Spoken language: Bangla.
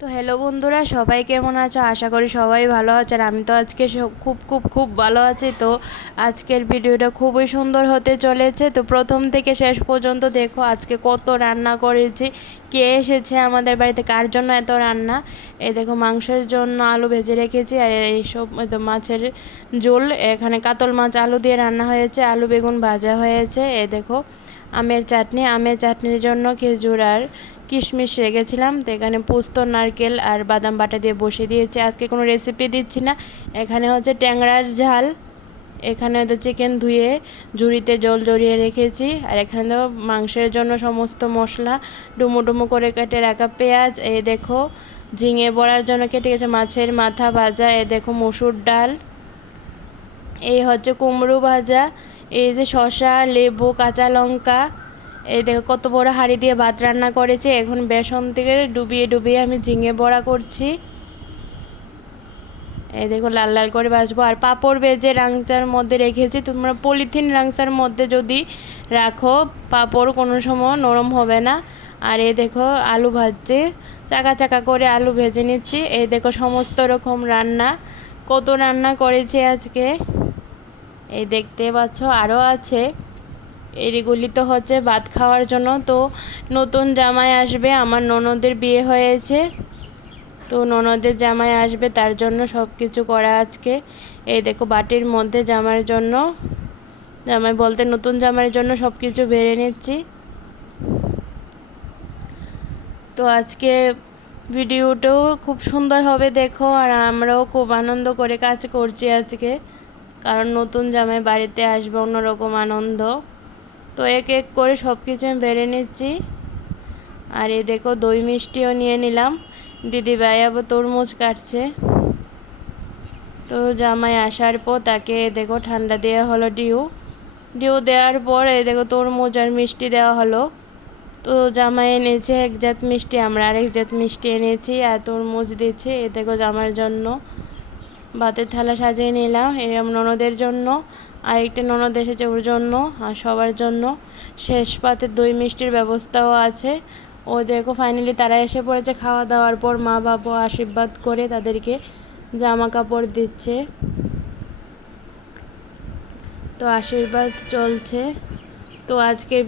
তো হ্যালো বন্ধুরা, সবাই কেমন আছো? আশা করি সবাই ভালো আছে। আর আমি তো আজকে খুব খুব খুব ভালো আছি। তো আজকের ভিডিওটা খুবই সুন্দর হতে চলেছে। তো প্রথম থেকে শেষ পর্যন্ত দেখো আজকে কত রান্না করেছি, কে এসেছে আমাদের বাড়িতে, কার জন্য এত রান্না। এই দেখো মাংসের জন্য আলু ভেজে রেখেছি, আর এইসব মাছের ঝোল, এখানে কাতল মাছ আলু দিয়ে রান্না হয়েছে, আলু বেগুন ভাজা হয়েছে। এই দেখো আমের চাটনির জন্য খেজুর আর কিশমিশ রেখেছিলাম। তো এখানে পোস্ত, নারকেল আর বাদাম বাটা দিয়ে বসিয়ে দিয়েছি। আজকে কোনো রেসিপি দিচ্ছি না। এখানে হচ্ছে ট্যাংরার ঝাল, এখানে হয়তো চিকেন ধুয়ে ঝুড়িতে জল জড়িয়ে রেখেছি, আর এখানে তো মাংসের জন্য সমস্ত মশলা ডুমো ডুমো করে কেটে রাখা, পেঁয়াজ, এই দেখো ঝিঙে বড়ার জন্য কেটে গেছে মাছের মাথা ভাজা, এই দেখো মসুর ডাল, এই হচ্ছে কুমড়ো ভাজা, এই যে শসা, লেবু, কাঁচা লঙ্কা, এই দেখো কত বড় হাঁড়ি দিয়ে ভাত রান্না করেছি। এখন বেসন থেকে ডুবিয়ে ডুবিয়ে আমি ঝিঙে বড়া করছি। এই দেখো লাল লাল করে ভাজবো। আর পাঁপড় ভেজে রাংচার মধ্যে রেখেছি। তোমরা পলিথিন রাংচার মধ্যে যদি রাখো, পাঁপড় কোনো সময় নরম হবে না। আর এই দেখো আলু ভাজছে, চাকা চাকা করে আলু ভেজে নিচ্ছি। এই দেখো সমস্ত রকম রান্না, কত রান্না করেছি আজকে, এই দেখতে পাচ্ছ আরও আছে। এইগুলি তো হচ্ছে ভাত খাওয়ার জন্য। তো নতুন জামাই আসবে, আমার ননদের বিয়ে হয়েছে, তো ননদের জামাই আসবে, তার জন্য সব কিছু করা আজকে। এই দেখো বাটির মধ্যে জামাইয়ের জন্য, জামাই বলতে নতুন জামাইয়ের জন্য সব কিছু বেড়ে নিচ্ছি। তো আজকে ভিডিওটাও খুব সুন্দর হবে দেখো, আর আমরাও খুব আনন্দ করে কাজ করছি আজকে, কারণ নতুন জামাই বাড়িতে আসবে, অন্যরকম আনন্দ। তো এক এক করে সব কিছু আমি বেড়ে নিচ্ছি। আর এই দেখো দই মিষ্টিও নিয়ে নিলাম, দিদি ভাই আবার তরমুজ কাটছে। তো জামাই আসার পর তাকে দেখো ঠান্ডা দেওয়া হলো, ডিউ দেওয়ার পর এই দেখো তরমুজ আর মিষ্টি দেওয়া হলো। তো জামাই এনেছে এক জাত মিষ্টি, আমরা আরেক জাত মিষ্টি এনেছি, আর তরমুজ দিচ্ছি। এ দেখো জামার জন্য ভাতের থালা সাজিয়ে নিলাম, এরম ননদের জন্য, আর একটা ননদ এসেছে ওর জন্য, আর সবার জন্য শেষ পাতে দই মিষ্টির ব্যবস্থাও আছে। ও দেখো ফাইনালি তারা এসে পড়েছে। খাওয়া দাওয়ার পর মা বাবা আশীর্বাদ করে তাদেরকে জামা কাপড় দিচ্ছে। তো আশীর্বাদ চলছে। তো আজকের